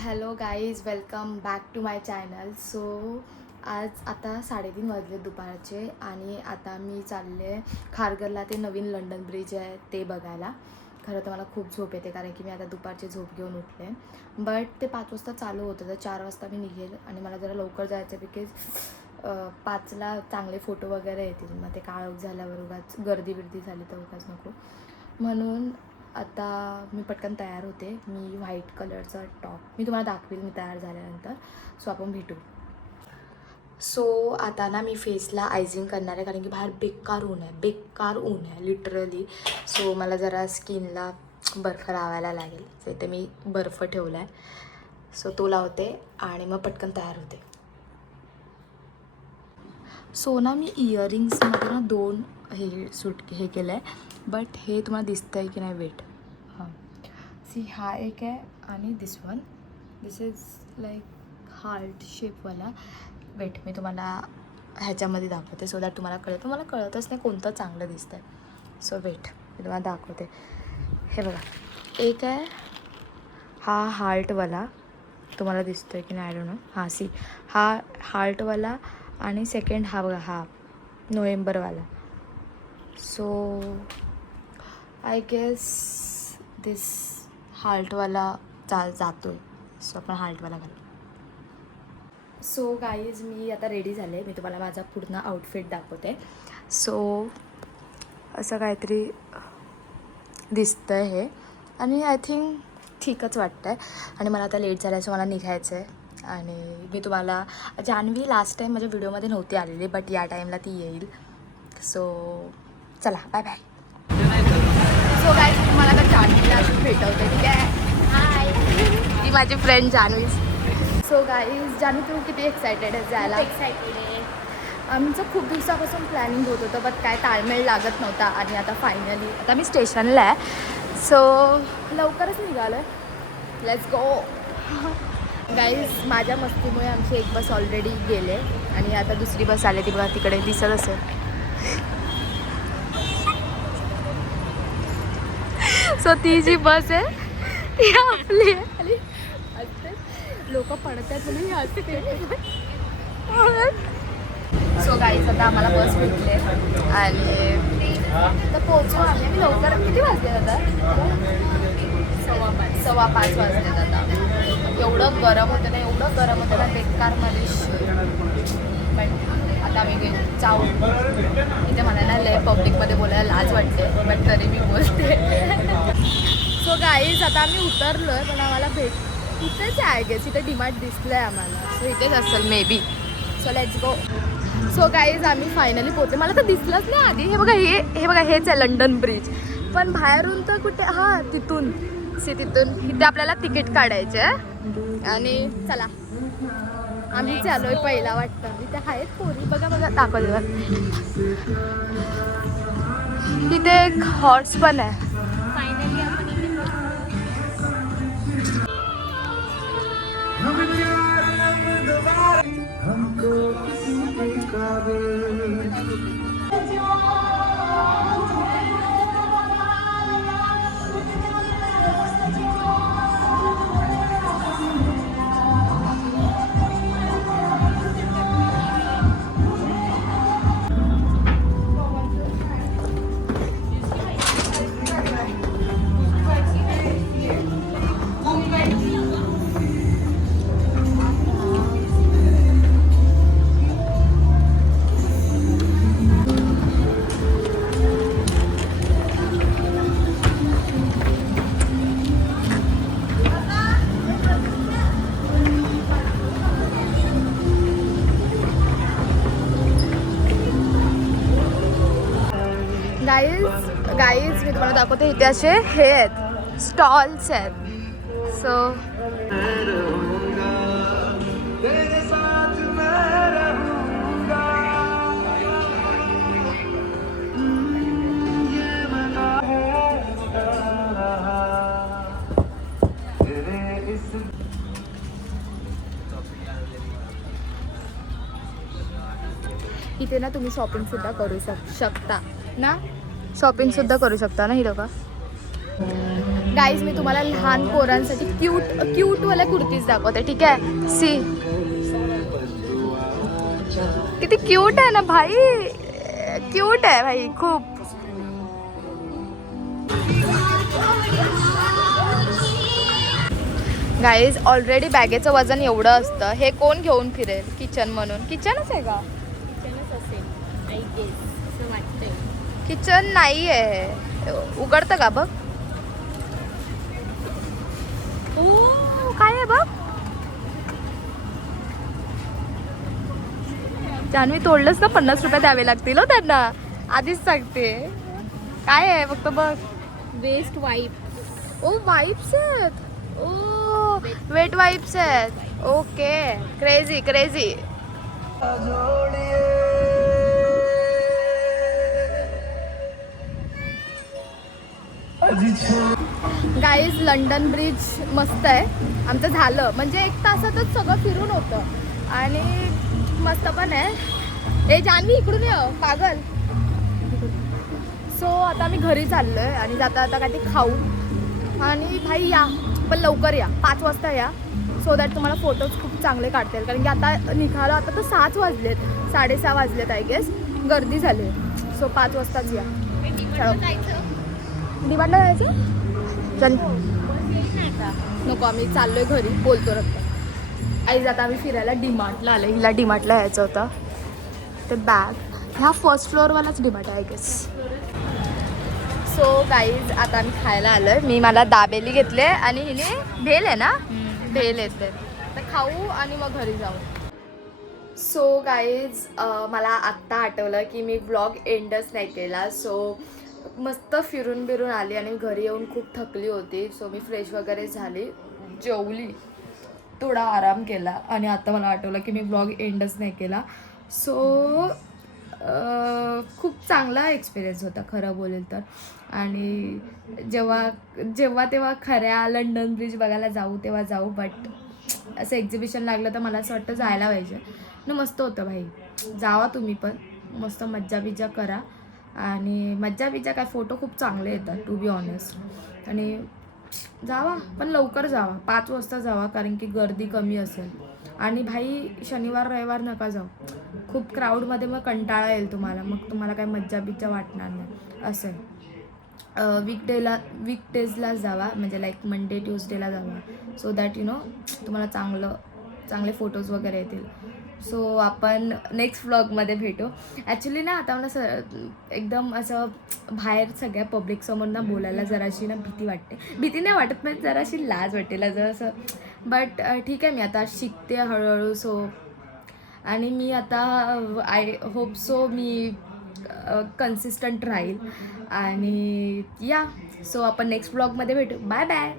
Hello guys, welcome back to my channel. So आज आता 3:30 वाजले दुपारचे आणि आता मी चालले खारघरला. ते नवीन लंडन ब्रिज आहे ते बघायला. खरं तर मला खूप झोप येते कारण की मी आता दुपारची झोप घेऊन उठले. बट ते 5 वाजता चालू होतं, तर 4 वाजता मी निघेल आणि मला जरा लवकर जायचं आहे बिकॉज 5ला चांगले फोटो वगैरे येतील. मग ते काळोख झाल्यावर उगाच गर्दी बिर्दी झाली तर उगाच नको, म्हणून आता मी पटकन तयार होते. मी व्हाईट कलरचा टॉप मी तुम्हाला दाखवेल मी तयार झाल्यानंतर. सो आपण भेटू. सो आता ना मी फेसला आयझिंग करणार आहे कारण की बाहेर बेकार ऊन आहे लिटरली. सो मला जरा स्किनला बर्फ लावायला लागेल. सो इथे मी बर्फ ठेवला आहे, सो तो लावते आणि मग पटकन तयार होते. सो ना मी इयरिंग्समध्ये ना 2 हे केलं आहे, बट हे तुम्हाला दिसतं आहे की नाही, वेट. हां, सी हा एक आहे आणि दिस इज लाईक हार्ट शेपवाला. वेट, मी तुम्हाला ह्याच्यामध्ये दाखवते सो दॅट तुम्हाला कळेल. पण मला कळतच नाही कोणतं चांगलं दिसतं आहे. सो वेट, मी तुम्हाला दाखवते. हे बघा, एक आहे हा हार्टवाला, तुम्हाला दिसतो आहे की नाही आय डोंट नो. हां, सी हा हार्टवाला आणि सेकंड हा बघा, हा नोव्हेंबरवाला. सो आय गेस दिस हार्टवाला जातो आहे. सो आपण हार्टवाला घालू. सो गाईज, मी आता रेडी झाले. मी तुम्हाला माझा पूर्ण आउटफिट दाखवते. सो असं काहीतरी दिसतं आहे हे आणि आय थिंक ठीकच वाटतं आहे. आणि मला आता लेट झालं आहे, सो मला निघायचं आहे. आणि मी तुम्हाला जान्हवी लास्ट टाईम माझ्या व्हिडिओमध्ये नव्हती आलेली, बट या टाईमला ती येईल. सो चला, बाय बाय. सो गाईज, तुम्हाला आता जान्हवीला भेटवते, ठीक आहे. हाय, ती माझी friend Janhavi. So guys, Janhavi तू किती एक्सायटेड आहे जायला? एक्साइटेड आहे. आमचं खूप दिवसापासून प्लॅनिंग होत होतं, बट काय ताळमेळ लागत नव्हता. आणि आता फायनली आता मी स्टेशनला आहे, सो लवकरच निघालो आहे. Let's go. गाईज, माझ्या मस्तीमुळे आमची एक बस ऑलरेडी गेले आणि आता दुसरी बस आली. ती बघा तिकडे दिसत असेल. सो ती जी बस आहे ती आपली आहे. आणि लोक पडतात म्हणून असते. सो गाईज, आता आम्हाला बस भेटले आणि आता पोहोचू आम्ही लवकर. किती वाजले आता? 5:15 वाजलेत आता. एवढं गरम होतं ना, बेकारमध्ये. बट आता आम्ही जाऊ. इथे मला ना लय पब्लिकमध्ये बोलायला लाज वाटते, बट तरी मी बोलते. सो गाईज, आता आम्ही उतरलो आहे, पण आम्हाला इथेच आहे गेस. इथे डीमार्ट दिसलं आहे आम्हाला, सो इथेच असेल may be. So let's go. So guys, आम्ही फायनली पोहोचले. मला तर दिसलंच नाही आधी. हे बघा हेच आहे लंडन ब्रिज. पण बाहेरून तर कुठे, हां तिथून इथे आपल्याला तिकीट काढायचे आहे. आणि चला, आम्ही चाललोय पहिला वाटतं. इथे आहेत पोरी, बघा दाखवलं. इथे एक हॉर्स पण आहे. फायनली आपण इथे गाईज, मी तुम्हाला दाखवते. इथे असे हे आहेत, स्टॉल्स आहेत. सो इथे ना तुम्ही शॉपिंगसुद्धा करू शकता ना. शॉपिंगसुद्धा करू शकता ना ही लोक. गाईज मी तुम्हाला लहान पोरांसाठी क्यूटवाल्या कुर्तीज दाखवते, ठीक आहे. सी किती क्यूट आहे ना भाई, क्यूट आहे भाई खूप. गाईज ऑलरेडी बॅगेचं वजन एवढं असतं, हे कोण घेऊन फिरेल किचन म्हणून. किचनच आहे का? किचनच असेल आय गेस, असं वाटतंय. किचन नाही आहे, उघडतं का बघ. ओ काय आहे बघ. जान्हवी तोडलंच ना, 50 रुपये द्यावे लागतील हो त्यांना, आधीच सांगते. काय आहे फक्त बघ. वेस्ट वाईप. ओ वाईप्स आहेत. ओ वेट वाईप्स आहेत. Okay crazy crazy. Guys London bridge मस्त आहे. आमचं झालं म्हणजे 1 तासातच सगळं फिरून होतं आणि मस्त पण आहे. ए जान्हवी इकडून ये पागल. सो आता आम्ही घरी चाललो आहे आणि जाता आता काय ते खाऊ. आणि भाई या पण लवकर या, 5 वाजता या, सो दॅट तुम्हाला फोटोज खूप चांगले काढता येईल. कारण की आता निघालो, आता तर 6 वाजलेत, 6:30 वाजलेत आय गेस, गर्दी झाली. सो 5 वाजताच या. डिमांडला जायचं चल. नको आम्ही चाललोय घरी, बोलतो रक्त. आईज आता आम्ही फिरायला डीमार्टला आलो. हिला डीमार्टला यायचं होतं. ते बॅग ह्या फर्स्ट फ्लोअरवालाच डीमार्ट आहे आय गेस. सो गाईज आता आम्ही खायला आलोय. मला दाबेली घेतले आणि हिने भेल आहे ना, भेल येते तर खाऊ आणि मग घरी जाऊ. सो गाईज मला आत्ता आठवलं की मी व्लॉग एंडच नाही केला. सो मस्त फिरून बिरून आली आणि घरी येऊन खूप थकली होती. सो मी फ्रेश वगैरे झाली, जेवली, थोडा आराम केला आणि आता मला आठवलं की मी व्लॉग एंडच नाही केला. सो खूप चांगला एक्सपिरियन्स होता खरं बोलेल तर. आणि जेव्हा तेव्हा खऱ्या लंडन ब्रिज बघायला जाऊ तेव्हा जाऊ, बट असं एक्झिबिशन लागलं तर मला असं वाटतं जायला पाहिजे ना. मस्त होतं भाई, जावा तुम्ही पण, मस्त मज्जा बिज्जा करा. आणि मज्जा बिज्जा काय, फोटो खूप चांगले येतात टू बी ऑनेस्ट. आणि जावा पण लवकर जावा, 5 वाजता जावा कारण की गर्दी कमी असेल. आणि भाई शनिवार रविवार नका जाऊ, खूप क्राऊडमध्ये मग कंटाळा येईल तुम्हाला, मग तुम्हाला काय मज्जा बिज्जा वाटणार नाही असं. वीकडेजला जावा, म्हणजे लाईक मंडे ट्यूजडेला जावा, सो दॅट यू नो तुम्हाला चांगले फोटोज वगैरे येतील. सो आपण नेक्स्ट व्लॉगमध्ये भेटू. ॲक्च्युली ना आता मला एकदम असं बाहेर सगळ्या पब्लिकसमोर ना बोलायला जराशी ना भीती वाटते. भीती नाही वाटत पण जराशी लाज वाटेल जरासं, बट ठीक आहे, मी आता शिकते हळूहळू. सो आणि मी आता आय होप सो मी कन्सिस्टंट राहील. आणि या, सो आपण नेक्स्ट व्लॉगमध्ये भेटू. Bye bye.